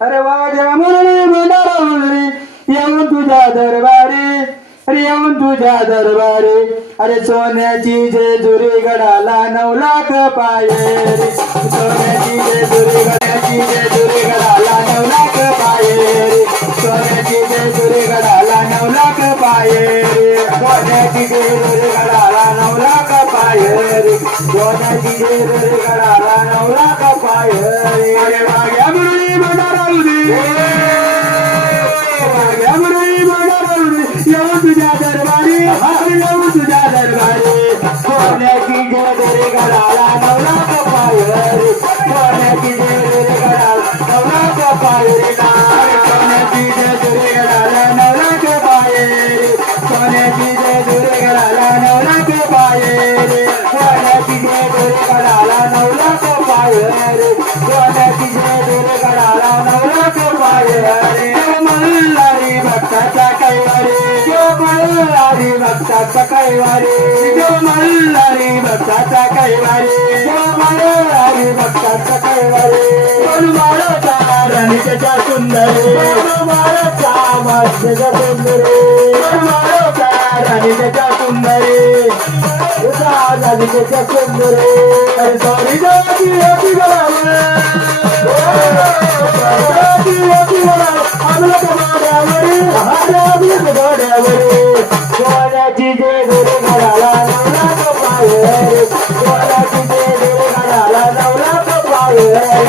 अरे वाघ्या मुरळी भंडारा मुरळी येऊन तुझ्या दरबारी, अरे येऊन तुझ्या दरबारी. अरे सोन्याची जेजुरी गडाला 9 लाख पाये रे. सोन्याची जेजुरी गडाची जेजुरी गडाला 9 लाख पाये रे. सोन्याची जेजुरी गडाला 9 लाख पाये रे. सोन्याची जेजुरी गडाला 9 लाख पाये रे. सोन्याची जेजुरी गडाला 9 लाख पाये रे. अरे वाघ्या मुरळी भंडारा मुरळी, वाघ्या मुरळी भंडारा मुरळी येऊन तुझ्या दरबारी, येऊन तुझ्या दरबारी. सोन्याची जेजुरी गडाला 9 लाख पाये रे. सोन्याची जेजुरी गडाला 9 लाख पाये रे. सोन्याची जेजुरी गडाला 9 लाख पाये रे. सोन्याची जेजुरी गडाला 9 लाख पाये रे. सोन्याची जेजुरी गडाला 9 लाख पाये रे. सोन्याची जेजुरी गडाला 9 लाख पाये रे. मल्हारी भक्ताचा कैवारी, जो मल्हारी भक्ताचा कैवारी, जो मल्हारी भक्ताचा कैवारी, जो मल्हारी भक्ताचा कैवारी. माळाचा राणीच्या सुंदरी, माळाचा माझ्या सुंदरी, माळाचा राणीच्या सुंदरी, राणीच्या सुंदरी. अरे सॉरी जाती होती बरोबर, सोन्याची जेजुरी गडाला 9 लाख पाये रे. सोन्याची जेजुरी गडाला 9 लाख पाये रे.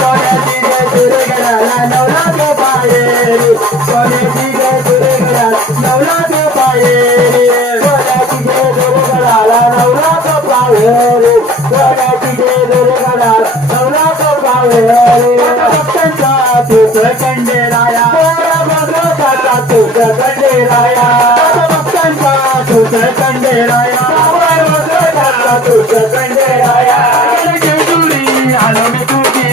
सोन्याची जेजुरी गडाला 9 लाख पाये रे. सोन्याची जेजुरी गडाला 9 लाख पाये रे. सोन्याची जेजुरी गडाला 9 लाख पाये रे. सोन्याची जेजुरी गडाला 9 लाख पाये रे. भक्तांचा तूच खंडेराया, भगवताचा तूच खंडेराया, भक्तांचा तूच खंडेराया, भगवताचा तूच खंडेराया. जेजुरी आलो मी तुझी